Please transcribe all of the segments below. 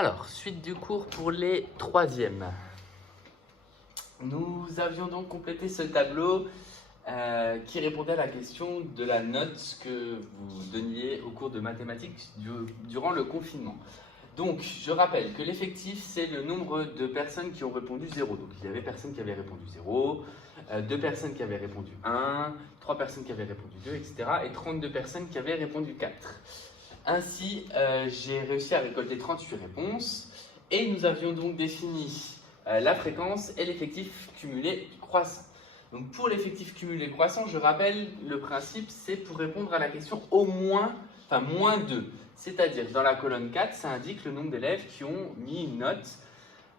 Alors, suite du cours pour les troisièmes. Nous avions donc complété ce tableau qui répondait à la question de la note que vous donniez au cours de mathématiques durant le confinement. Donc, je rappelle que l'effectif, c'est le nombre de personnes qui ont répondu 0. Donc, il y avait personnes qui avaient répondu 0, 2 personnes qui avaient répondu 1, 3 personnes qui avaient répondu 2, etc. et 32 personnes qui avaient répondu 4. Ainsi, j'ai réussi à récolter 38 réponses et nous avions donc défini la fréquence et l'effectif cumulé croissant. Donc pour l'effectif cumulé croissant, je rappelle, le principe, c'est pour répondre à la question au moins, enfin moins 2. C'est-à-dire, dans la colonne 4, ça indique le nombre d'élèves qui ont mis une note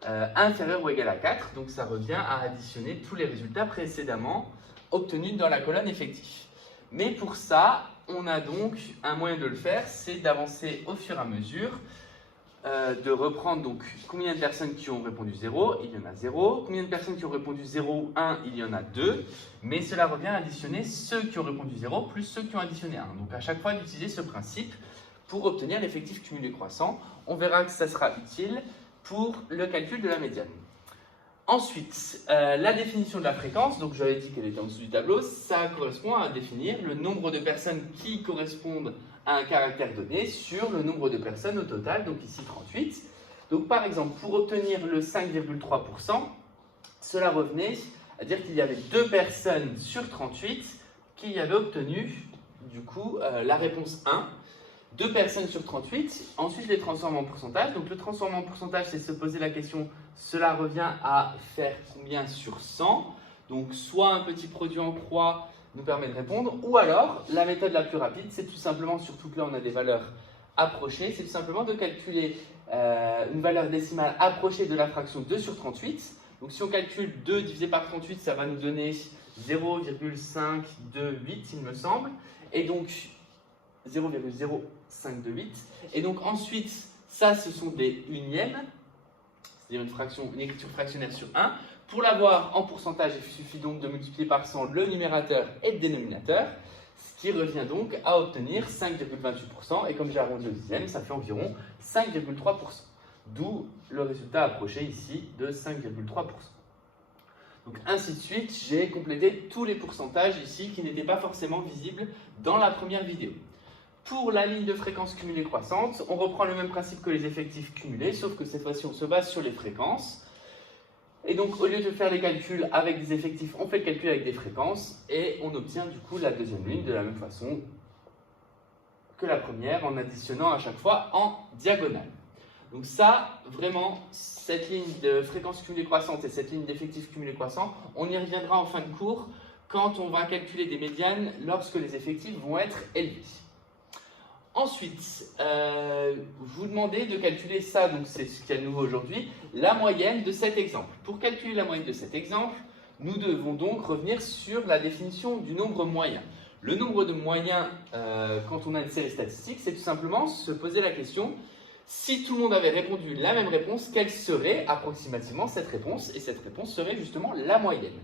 inférieure ou égale à 4. Donc ça revient à additionner tous les résultats précédemment obtenus dans la colonne effectif. Mais pour ça, on a donc un moyen de le faire, c'est d'avancer au fur et à mesure, de reprendre donc combien de personnes qui ont répondu 0, il y en a 0, combien de personnes qui ont répondu 0 ou 1, il y en a 2, mais cela revient à additionner ceux qui ont répondu 0 plus ceux qui ont additionné 1. Donc à chaque fois d'utiliser ce principe pour obtenir l'effectif cumulé croissant. On verra que ça sera utile pour le calcul de la médiane. Ensuite, la définition de la fréquence, donc j'avais dit qu'elle était en dessous du tableau, ça correspond à définir le nombre de personnes qui correspondent à un caractère donné sur le nombre de personnes au total, donc ici 38. Donc par exemple, pour obtenir le 5,3%, cela revenait à dire qu'il y avait 2 personnes sur 38 qui avaient obtenu du coup la réponse 1. 2 personnes sur 38, ensuite je les transforme en pourcentage. Donc le transformer en pourcentage, c'est se poser la question, cela revient à faire combien sur 100. Donc soit un petit produit en croix nous permet de répondre, ou alors la méthode la plus rapide, c'est tout simplement, surtout que là on a des valeurs approchées, c'est tout simplement de calculer une valeur décimale approchée de la fraction 2 sur 38. Donc si on calcule 2 divisé par 38, ça va nous donner 0,528 il me semble. Et donc 0,0528. Et donc ensuite, ça ce sont des unièmes, c'est-à-dire une écriture fractionnaire sur 1. Pour l'avoir en pourcentage, il suffit donc de multiplier par 100 le numérateur et le dénominateur, ce qui revient donc à obtenir 5,28%. Et comme j'ai arrondi au dixième, ça fait environ 5,3%. D'où le résultat approché ici de 5,3%. Donc ainsi de suite, j'ai complété tous les pourcentages ici qui n'étaient pas forcément visibles dans la première vidéo. Pour la ligne de fréquence cumulée croissante, on reprend le même principe que les effectifs cumulés, sauf que cette fois-ci on se base sur les fréquences. Et donc au lieu de faire les calculs avec des effectifs, on fait le calcul avec des fréquences et on obtient du coup la deuxième ligne de la même façon que la première en additionnant à chaque fois en diagonale. Donc ça, vraiment, cette ligne de fréquence cumulée croissante et cette ligne d'effectifs cumulés croissants, on y reviendra en fin de cours quand on va calculer des médianes lorsque les effectifs vont être élevés. Ensuite, vous demandez de calculer ça, donc c'est ce qu'il y a de nouveau aujourd'hui, la moyenne de cet exemple. Pour calculer la moyenne de cet exemple, nous devons donc revenir sur la définition du nombre moyen. Le nombre de moyens, quand on a une série statistique, c'est tout simplement se poser la question, si tout le monde avait répondu la même réponse, quelle serait approximativement cette réponse? Et cette réponse serait justement la moyenne.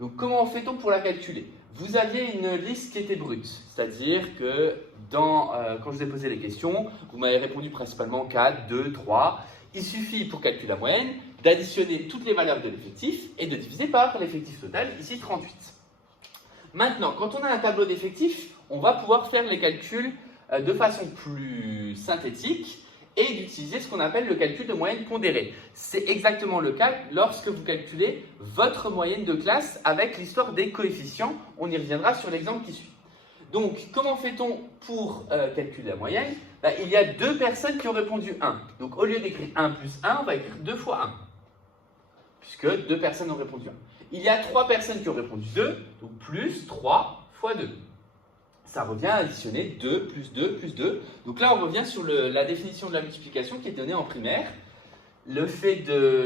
Donc comment fait-on pour la calculer? Vous aviez une liste qui était brute, c'est-à-dire que quand je vous ai posé les questions, vous m'avez répondu principalement 4, 2, 3. Il suffit pour calculer la moyenne d'additionner toutes les valeurs de l'effectif et de diviser par l'effectif total, ici 38. Maintenant, quand on a un tableau d'effectifs, on va pouvoir faire les calculs de façon plus synthétique et d'utiliser ce qu'on appelle le calcul de moyenne pondérée. C'est exactement le cas lorsque vous calculez votre moyenne de classe avec l'histoire des coefficients. On y reviendra sur l'exemple qui suit. Donc, comment fait-on pour calculer la moyenne? Il y a 2 personnes qui ont répondu 1. Donc, au lieu d'écrire 1 plus 1, on va écrire 2 fois 1. Puisque 2 personnes ont répondu 1. Il y a 3 personnes qui ont répondu 2, donc plus 3 fois 2. Ça revient à additionner 2 plus 2 plus 2. Donc là, on revient sur la définition de la multiplication qui est donnée en primaire. Le fait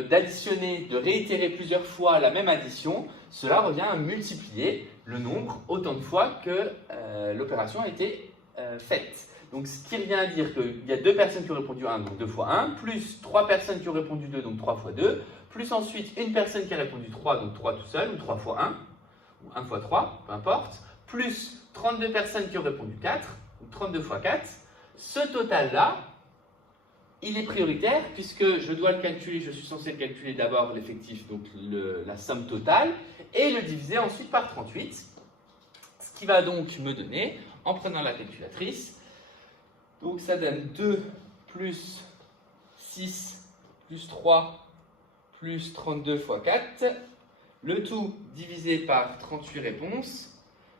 d'additionner, de réitérer plusieurs fois la même addition, cela revient à multiplier le nombre autant de fois que l'opération a été faite. Donc ce qui revient à dire qu'il y a 2 personnes qui ont répondu 1, donc 2 fois 1, plus 3 personnes qui ont répondu 2, donc 3 fois 2, plus ensuite une personne qui a répondu 3, donc 3 tout seul, ou 3 fois 1, ou 1 fois 3, peu importe, plus 32 personnes qui ont répondu 4, ou 32 fois 4. Ce total-là, il est prioritaire puisque je dois le calculer, je suis censé le calculer d'abord l'effectif, donc la somme totale, et le diviser ensuite par 38, ce qui va donc me donner, en prenant la calculatrice, donc ça donne 2 plus 6 plus 3 plus 32 fois 4, le tout divisé par 38 réponses,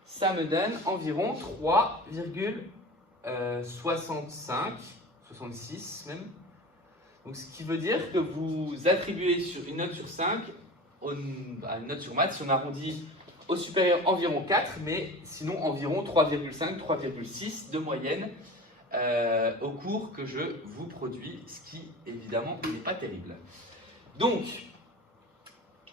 ça me donne environ 3,65, 66 même. Donc ce qui veut dire que vous attribuez sur une note sur 5 à une note sur maths, si on arrondit au supérieur environ 4, mais sinon environ 3,5, 3,6 de moyenne au cours que je vous produis, ce qui évidemment n'est pas terrible. Donc,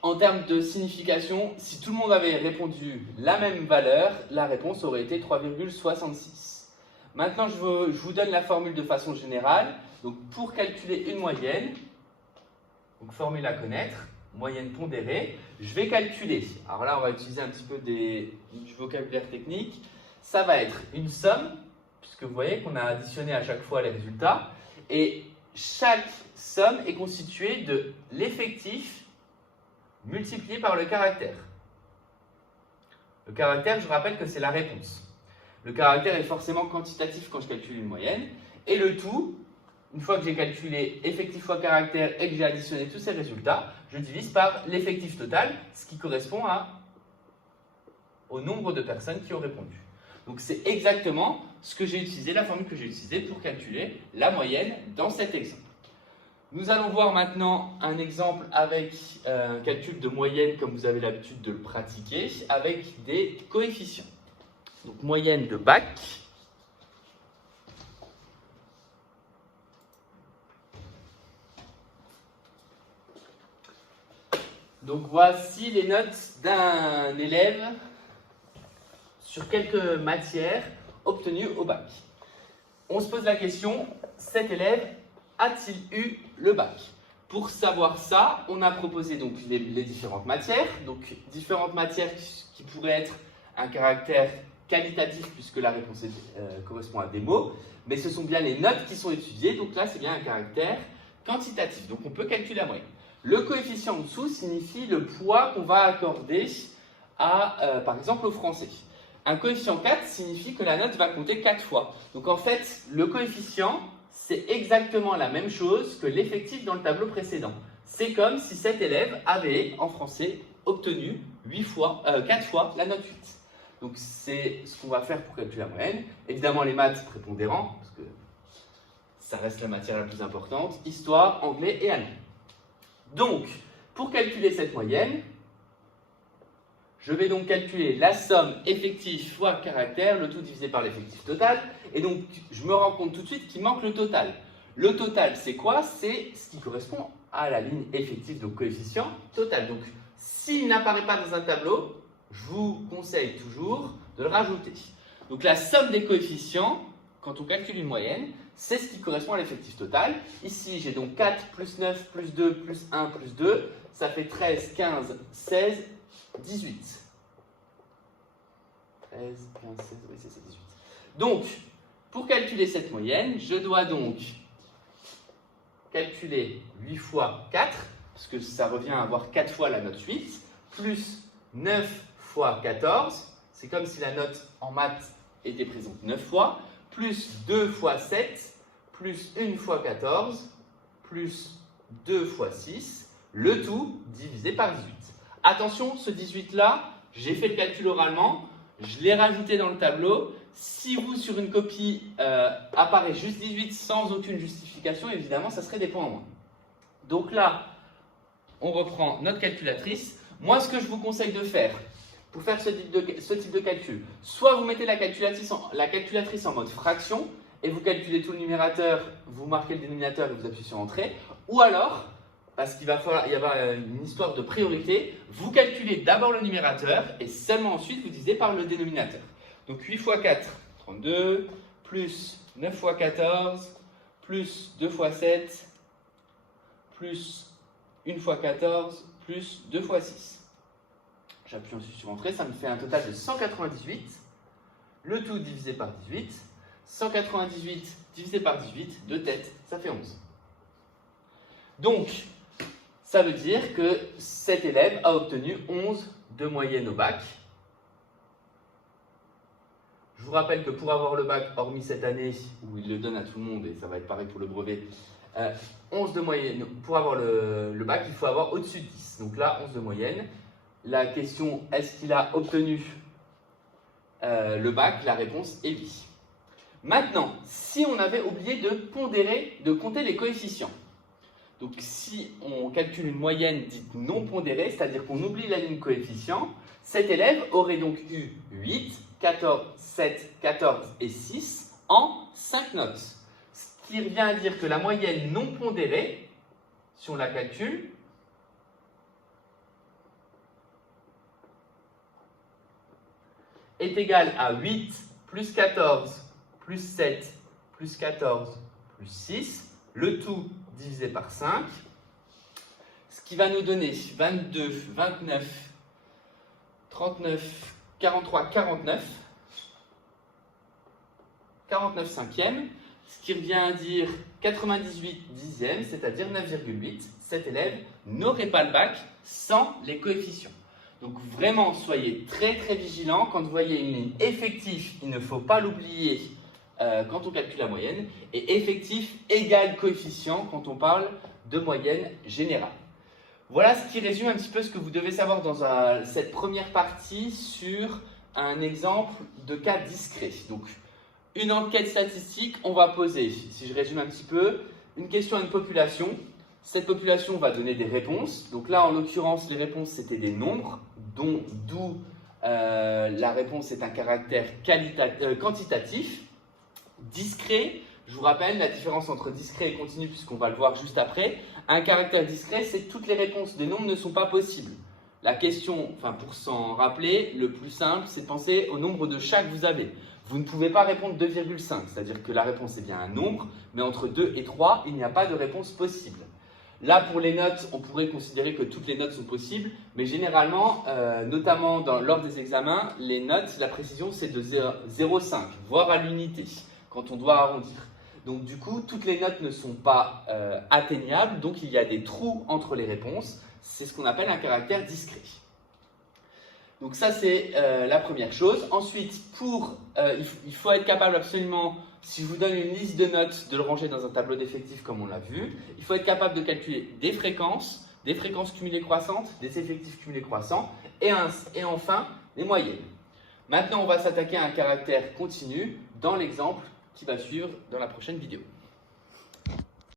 en termes de signification, si tout le monde avait répondu la même valeur, la réponse aurait été 3,66. Maintenant, je vous donne la formule de façon générale. Donc, pour calculer une moyenne, donc formule à connaître, moyenne pondérée, je vais calculer. Alors là, on va utiliser un petit peu du vocabulaire technique. Ça va être une somme, puisque vous voyez qu'on a additionné à chaque fois les résultats. Et chaque somme est constituée de l'effectif multiplié par le caractère. Le caractère, je rappelle que c'est la réponse. Le caractère est forcément quantitatif quand je calcule une moyenne. Et le tout, une fois que j'ai calculé effectif fois caractère et que j'ai additionné tous ces résultats, je divise par l'effectif total, ce qui correspond au nombre de personnes qui ont répondu. Donc c'est exactement ce que j'ai utilisé, la formule que j'ai utilisée pour calculer la moyenne dans cet exemple. Nous allons voir maintenant un exemple avec un calcul de moyenne comme vous avez l'habitude de le pratiquer, avec des coefficients. Donc moyenne de bac. Donc voici les notes d'un élève sur quelques matières obtenues au bac. On se pose la question, cet élève a-t-il eu le bac? Pour savoir ça, on a proposé donc les différentes matières. Donc différentes matières qui pourraient être un caractère qualitatif puisque la réponse correspond à des mots. Mais ce sont bien les notes qui sont étudiées. Donc là, c'est bien un caractère quantitatif. Donc on peut calculer la moyenne. Le coefficient en dessous signifie le poids qu'on va accorder par exemple, au français. Un coefficient 4 signifie que la note va compter 4 fois. Donc en fait, le coefficient, c'est exactement la même chose que l'effectif dans le tableau précédent. C'est comme si cet élève avait, en français, obtenu 4 fois la note 8. Donc c'est ce qu'on va faire pour calculer la moyenne. Évidemment, les maths prépondérants, parce que ça reste la matière la plus importante, histoire, anglais et allemand. Donc, pour calculer cette moyenne, je vais donc calculer la somme effectif fois caractère, le tout divisé par l'effectif total. Et donc, je me rends compte tout de suite qu'il manque le total. Le total, c'est quoi? C'est ce qui correspond à la ligne effective, donc coefficient total. Donc, s'il n'apparaît pas dans un tableau, je vous conseille toujours de le rajouter. Donc, la somme des coefficients, quand on calcule une moyenne, c'est ce qui correspond à l'effectif total. Ici, j'ai donc 4 plus 9 plus 2 plus 1 plus 2. Ça fait 13, 15, 16, 18. 13, 15, 16, oui, c'est ça, 18. Donc, pour calculer cette moyenne, je dois donc calculer 8 fois 4, parce que ça revient à avoir 4 fois la note 8, plus 9 fois 14, c'est comme si la note en maths était présente 9 fois, plus 2 fois 7, plus 1 fois 14, plus 2 fois 6, le tout divisé par 18. Attention, ce 18-là, j'ai fait le calcul oralement, je l'ai rajouté dans le tableau. Si vous, sur une copie, apparaît juste 18 sans aucune justification, évidemment, ça serait des points en moins. Donc là, on reprend notre calculatrice. Moi, ce que je vous conseille de faire, pour faire ce type de calcul, soit vous mettez la calculatrice en mode fraction, et vous calculez tout le numérateur, vous marquez le dénominateur et vous appuyez sur Entrée, ou alors, parce qu'il va falloir y avoir une histoire de priorité, vous calculez d'abord le numérateur et seulement ensuite vous divisez par le dénominateur. Donc 8 fois 4, 32, plus 9 fois 14, plus 2 fois 7, plus 1 fois 14, plus 2 fois 6. J'appuie ensuite sur Entrée, ça me fait un total de 198, le tout divisé par 18. 198 divisé par 18, de tête, ça fait 11. Donc, ça veut dire que cet élève a obtenu 11 de moyenne au bac. Je vous rappelle que pour avoir le bac, hormis cette année où il le donne à tout le monde, et ça va être pareil pour le brevet, 11 de moyenne, pour avoir le bac, il faut avoir au-dessus de 10. Donc là, 11 de moyenne. La question, est-ce qu'il a obtenu le bac? La réponse est oui. Maintenant, si on avait oublié de pondérer, de compter les coefficients, donc si on calcule une moyenne dite non pondérée, c'est-à-dire qu'on oublie la ligne coefficient, cet élève aurait donc eu 8, 14, 7, 14 et 6 en 5 notes. Ce qui revient à dire que la moyenne non pondérée, si on la calcule, est égale à 8 plus 14 plus 7 plus 14 plus 6, le tout divisé par 5, ce qui va nous donner 22, 29, 39, 43, 49, 49 cinquièmes, ce qui revient à dire 98 dixièmes, c'est-à-dire 9,8. Cet élève n'aurait pas le bac sans les coefficients. Donc vraiment, soyez très très vigilants. Quand vous voyez une ligne effectif, il ne faut pas l'oublier quand on calcule la moyenne. Et effectif égale coefficient quand on parle de moyenne générale. Voilà ce qui résume un petit peu ce que vous devez savoir dans cette première partie sur un exemple de cas discret. Donc, une enquête statistique, on va poser, si je résume un petit peu, une question à une population. Cette population va donner des réponses. Donc là, en l'occurrence, les réponses, c'était des nombres, d'où la réponse est un caractère quantitatif. Discret, je vous rappelle la différence entre discret et continu, puisqu'on va le voir juste après. Un caractère discret, c'est que toutes les réponses des nombres ne sont pas possibles. La question, pour s'en rappeler, le plus simple, c'est de penser au nombre de chats que vous avez. Vous ne pouvez pas répondre 2,5, c'est-à-dire que la réponse est bien un nombre, mais entre 2 et 3, il n'y a pas de réponse possible. Là, pour les notes, on pourrait considérer que toutes les notes sont possibles, mais généralement, notamment lors des examens, les notes, la précision, c'est de 0,5, voire à l'unité, quand on doit arrondir. Donc du coup, toutes les notes ne sont pas atteignables, donc il y a des trous entre les réponses. C'est ce qu'on appelle un caractère discret. Donc ça, c'est la première chose. Ensuite, il faut être capable absolument, si je vous donne une liste de notes, de le ranger dans un tableau d'effectifs comme on l'a vu. Il faut être capable de calculer des fréquences cumulées croissantes, des effectifs cumulés croissants, et enfin, des moyennes. Maintenant, on va s'attaquer à un caractère continu dans l'exemple qui va suivre dans la prochaine vidéo.